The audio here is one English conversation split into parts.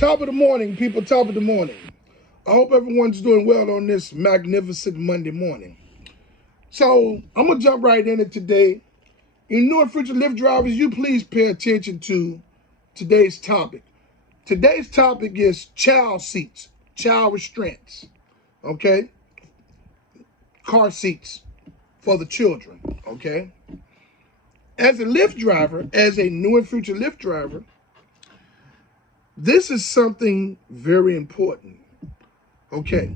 Top of the morning, people, top of the morning. I hope everyone's doing well on this magnificent Monday morning. So, I'm going to jump right in it today. In new and future Lyft drivers, you please pay attention to today's topic. Today's topic is child seats, child restraints, okay? Car seats for the children, okay? As a Lyft driver, as a new and future Lyft driver, this is something very important, okay?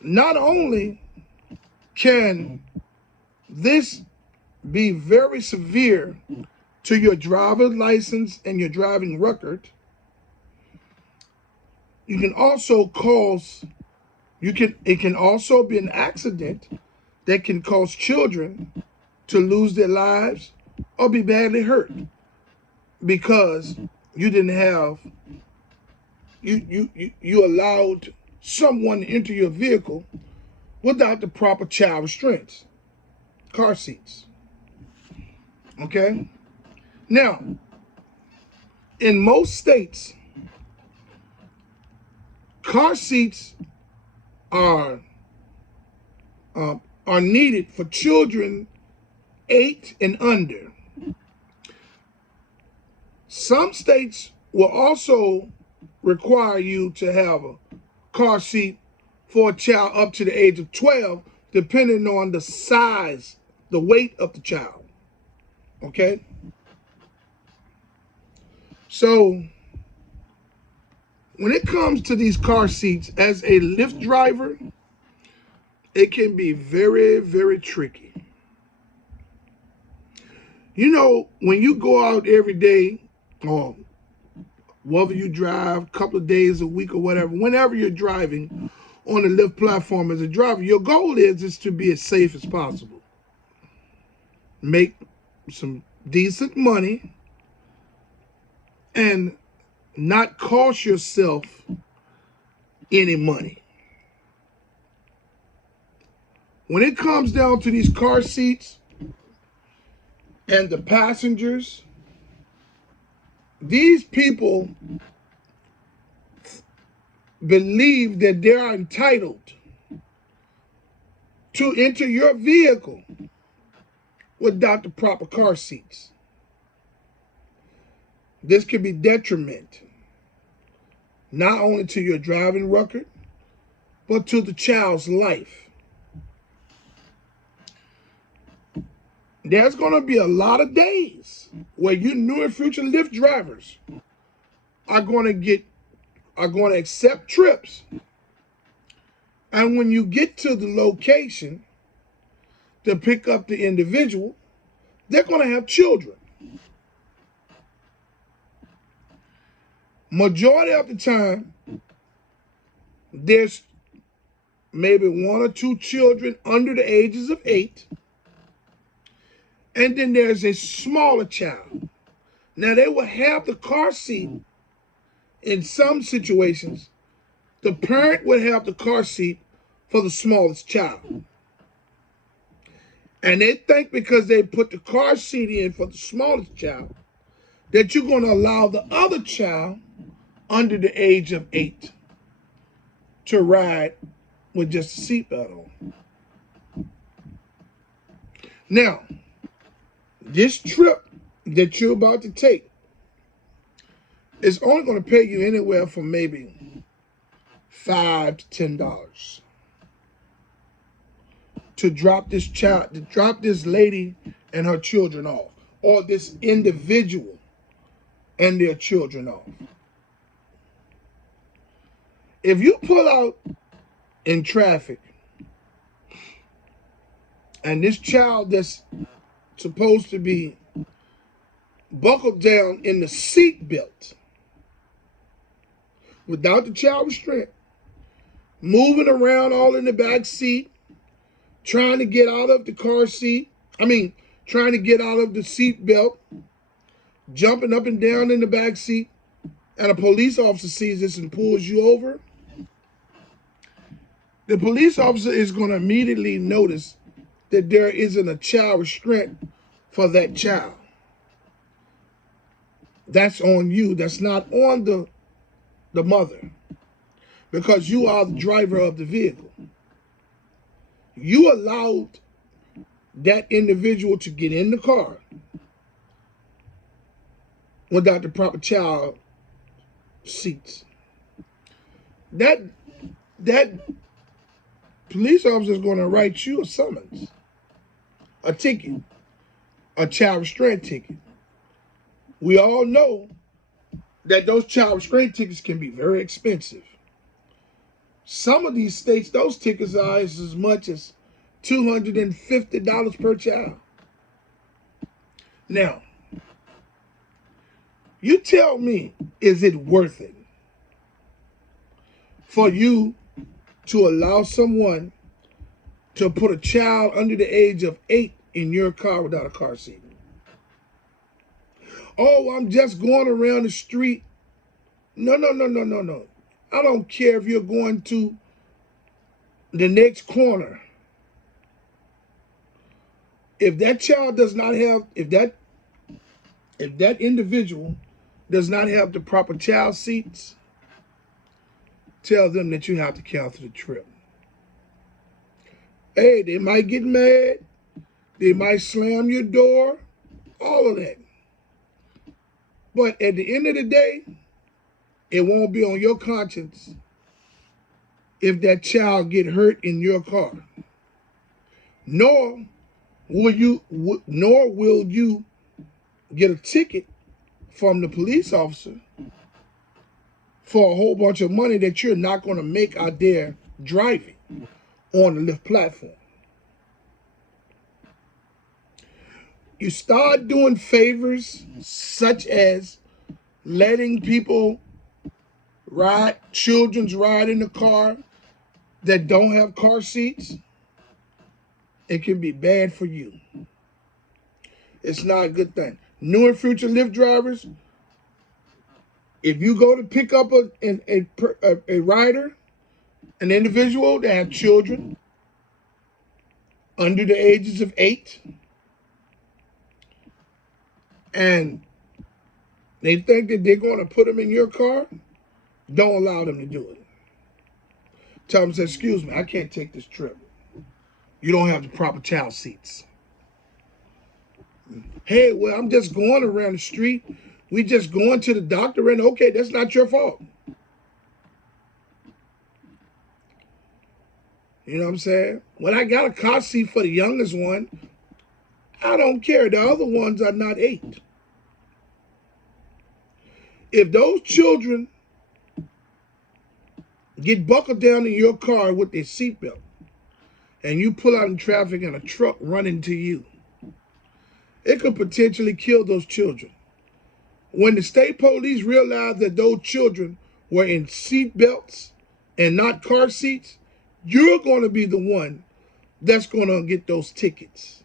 Not only can this be very severe to your driver's license and your driving record, it can also be an accident that can cause children to lose their lives or be badly hurt because you allowed someone into your vehicle without the proper child restraints, car seats. Okay? Now, in most states, car seats are needed for children 8 and under. Some states will also require you to have a car seat for a child up to the age of 12, depending on the size, the weight of the child. Okay? So, when it comes to these car seats, as a Lyft driver, it can be very, very tricky. You know, when you go out every day, or whether you drive a couple of days a week or whatever, whenever you're driving on the Lyft platform as a driver, your goal is to be as safe as possible. Make some decent money and not cost yourself any money. When it comes down to these car seats and the passengers, these people believe that they are entitled to enter your vehicle without the proper car seats. This could be detriment not only to your driving record, but to the child's life. There's going to be a lot of days where you new and future Lyft drivers are going to accept trips. And when you get to the location to pick up the individual, they're going to have children. Majority of the time, there's maybe 1 or 2 children under the ages of 8. And then there's a smaller child. Now, they will have the car seat in some situations. The parent would have the car seat for the smallest child. And they think because they put the car seat in for the smallest child, that you're going to allow the other child under the age of 8 to ride with just a seatbelt on. Now, this trip that you're about to take is only going to pay you anywhere from maybe $5 to $10 to drop this child, to drop this lady and her children off, or this individual and their children off. If you pull out in traffic and this child that's supposed to be buckled down in the seat belt without the child restraint, moving around all in the back seat, trying to get out of the car seat, trying to get out of the seat belt, jumping up and down in the back seat, and a police officer sees this and pulls you over, the police officer is going to immediately notice that there isn't a child restraint for that child. That's on you. That's not on the the mother, because you are the driver of the vehicle. You allowed that individual to get in the car without the proper child seats. That police officer is going to write you a summons, a ticket, a child restraint ticket. We all know that those child restraint tickets can be very expensive. Some of these states, those tickets are as much as $250 per child. Now, you tell me, is it worth it for you to allow someone to put a child under the age of 8 in your car without a car seat? Oh, I'm just going around the street. No. I don't care if you're going to the next corner. If that child does not have, if that individual does not have the proper child seats, tell them that you have to cancel the trip. Hey, they might get mad. They might slam your door. All of that. But at the end of the day, it won't be on your conscience if that child get hurt in your car. Nor will you get a ticket from the police officer for a whole bunch of money that you're not going to make out there driving on the Lyft platform. You start doing favors such as letting people children's ride in the car that don't have car seats. It can be bad for you. It's not a good thing. New and future Lyft drivers, if you go to pick up a rider, an individual that have children under the ages of 8, and they think that they're going to put them in your car, don't allow them to do it. Tell them, say, excuse me, I can't take this trip. You don't have the proper child seats. Hey, well, I'm just going around the street. We just going to the doctor, and okay, that's not your fault. You know what I'm saying? When I got a car seat for the youngest one, I don't care. The other ones are not 8. If those children get buckled down in your car with their seatbelt, and you pull out in traffic and a truck running to you, it could potentially kill those children. When the state police realized that those children were in seat belts and not car seats, you're going to be the one that's going to get those tickets.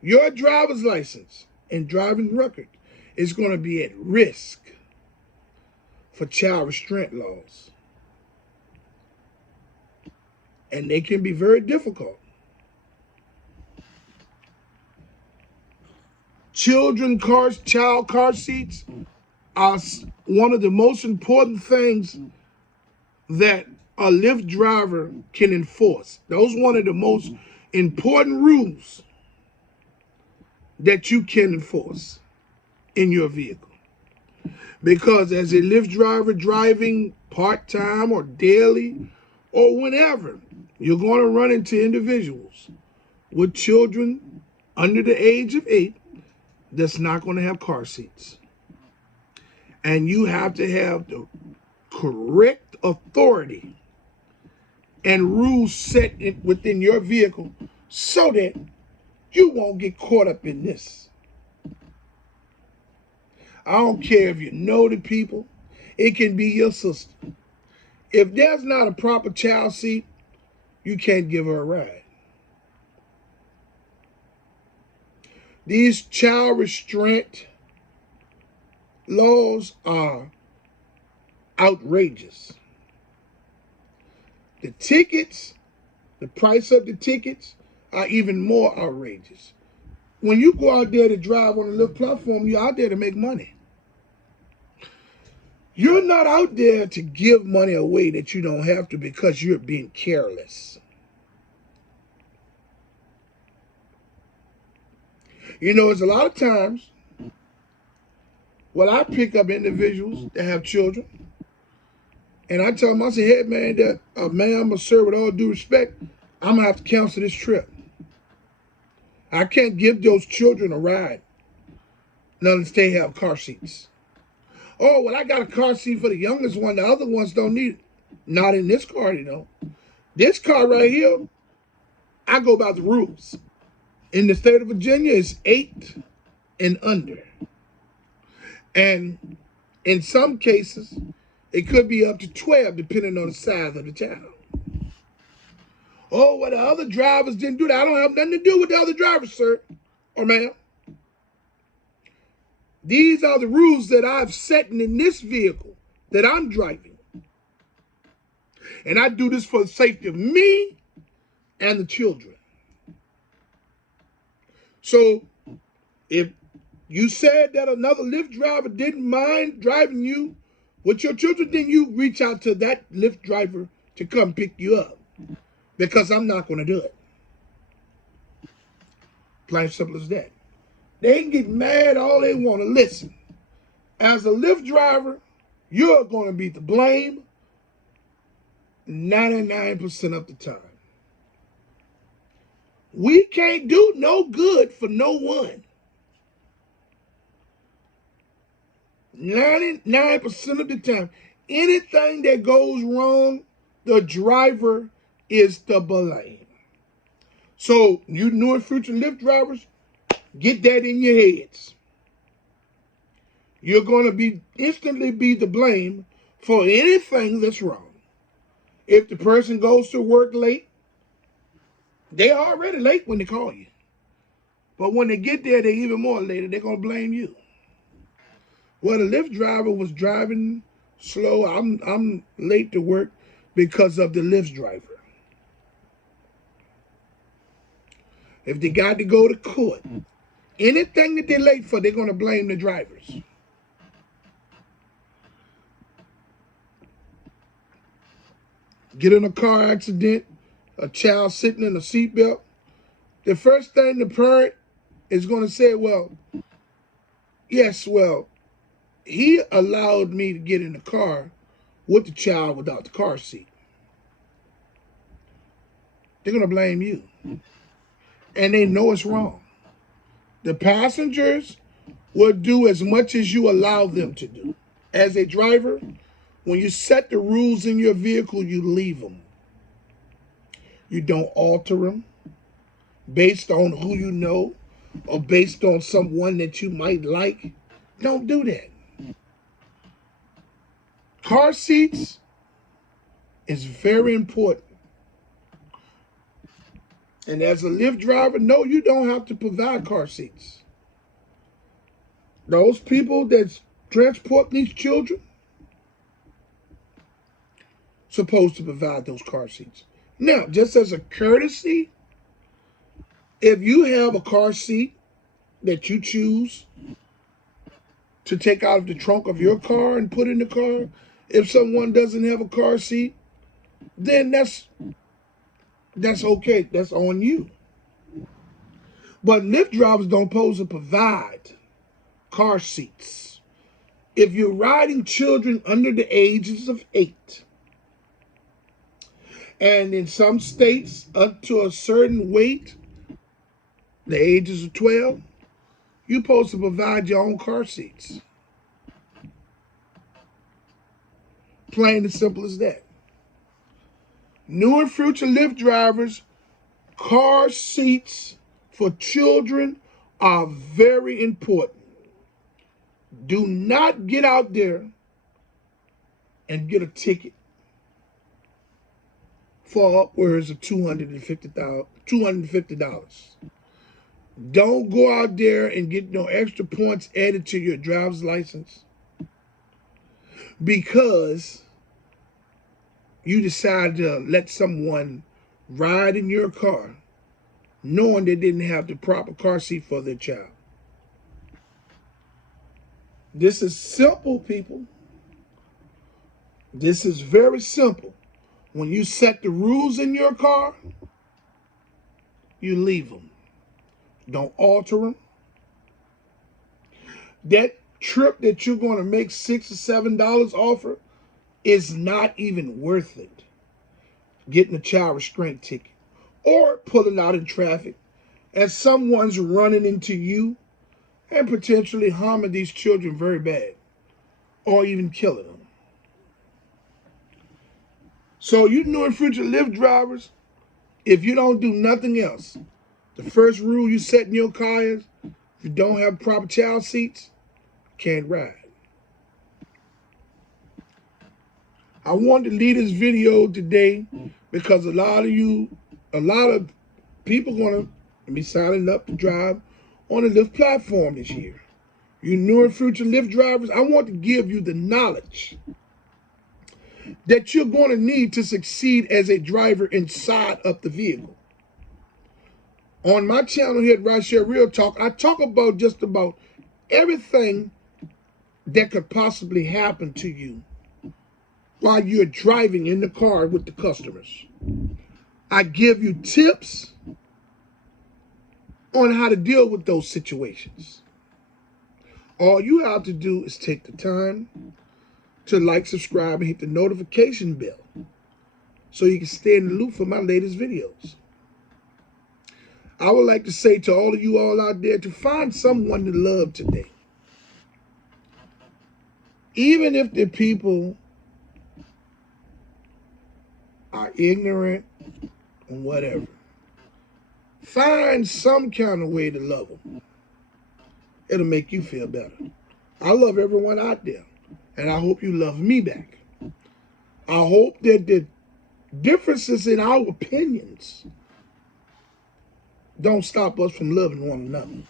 Your driver's license and driving record is going to be at risk for child restraint laws. And they can be very difficult. Child car seats are one of the most important things that a Lyft driver can enforce. Those are one of the most important rules that you can enforce in your vehicle. Because as a Lyft driver driving part-time or daily or whenever, you're going to run into individuals with children under the age of 8 that's not going to have car seats. And you have to have the correct authority and rules set within your vehicle so that you won't get caught up in this. I don't care if you know the people. It can be your sister. If there's not a proper child seat, you can't give her a ride. These child restraint laws are outrageous. The tickets, the price of the tickets are even more outrageous. When you go out there to drive on a little platform, you're out there to make money. You're not out there to give money away that you don't have to because you're being careless. You know, it's a lot of times when I pick up individuals that have children, and I tell them, I say, hey man, ma'am or sir, with all due respect, I'm gonna have to cancel this trip. I can't give those children a ride unless they have car seats. Oh, well, I got a car seat for the youngest one. The other ones don't need it. Not in this car, you know. This car right here, I go by the rules. In the state of Virginia, it's 8 and under. And in some cases, it could be up to 12, depending on the size of the child. Oh, well, the other drivers didn't do that. I don't have nothing to do with the other drivers, sir or ma'am. These are the rules that I've set in this vehicle that I'm driving. And I do this for the safety of me and the children. So if you said that another Lyft driver didn't mind driving you with your children, then you reach out to that Lyft driver to come pick you up. Because I'm not going to do it. Plain and simple as that. They can get mad all they want to. Listen, as a Lyft driver, you're going to be to blame 99% of the time. We can't do no good for no one. 99% of the time. Anything that goes wrong, the driver is to blame. So, you new and future Lyft drivers, get that in your heads. You're going to instantly be to blame for anything that's wrong. If the person goes to work late, they're already late when they call you. But when they get there, they're even more later. They're going to blame you. Well, the Lyft driver was driving slow. I'm late to work because of the Lyft driver. If they got to go to court, anything that they're late for, they're going to blame the drivers. Get in a car accident, a child sitting in a seatbelt. The first thing the parent is going to say, well, yes, well, he allowed me to get in the car with the child without the car seat. They're going to blame you. And they know it's wrong. The passengers will do as much as you allow them to do. As a driver, when you set the rules in your vehicle, you leave them. You don't alter them based on who you know or based on someone that you might like. Don't do that. Car seats is very important. And as a Lyft driver, no, you don't have to provide car seats. Those people that transport these children supposed to provide those car seats. Now, just as a courtesy, if you have a car seat that you choose to take out of the trunk of your car and put in the car, if someone doesn't have a car seat, then that's okay. That's on you. But Lyft drivers don't pose to provide car seats. If you're riding children under the ages of 8, and in some states up to a certain weight, the ages of 12, you're supposed to provide your own car seats. Plain and simple as that. New and future Lyft drivers, car seats for children are very important. Do not get out there and get a ticket for upwards of $250. Don't go out there and get no extra points added to your driver's license because you decided to let someone ride in your car knowing they didn't have the proper car seat for their child. This is simple, people. This is very simple. When you set the rules in your car, you leave them. Don't alter them. That trip that you're going to make $6 or $7 off of is not even worth it. Getting a child restraint ticket or pulling out in traffic as someone's running into you and potentially harming these children very bad or even killing them. So you new and future Lyft drivers, if you don't do nothing else, the first rule you set in your car is if you don't have proper child seats, you can't ride. I wanted to leave this video today because a lot of people gonna be signing up to drive on the Lyft platform this year. You new and future Lyft drivers, I want to give you the knowledge that you're going to need to succeed as a driver inside of the vehicle. On my channel here at Rideshare RealTalk, I talk about just about everything that could possibly happen to you while you're driving in the car with the customers. I give you tips on how to deal with those situations. All you have to do is take the time to like, subscribe, and hit the notification bell so you can stay in the loop for my latest videos. I would like to say to all of you all out there to find someone to love today. Even if the people are ignorant or whatever, find some kind of way to love them. It'll make you feel better. I love everyone out there, and I hope you love me back. I hope that the differences in our opinions don't stop us from loving one another.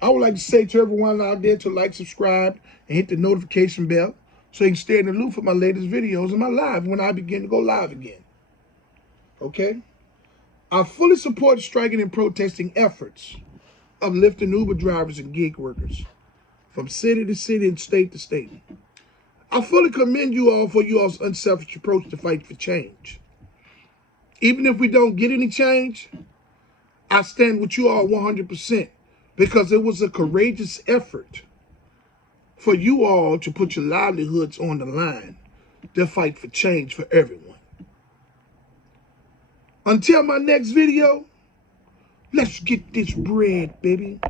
I would like to say to everyone out there to like, subscribe, and hit the notification bell so you can stay in the loop for my latest videos and my live when I begin to go live again. Okay? I fully support striking and protesting efforts of Lyft and Uber drivers and gig workers from city to city and state to state. I fully commend you all for your unselfish approach to fight for change. Even if we don't get any change, I stand with you all 100% because it was a courageous effort for you all to put your livelihoods on the line to fight for change for everyone. Until my next video, let's get this bread, baby.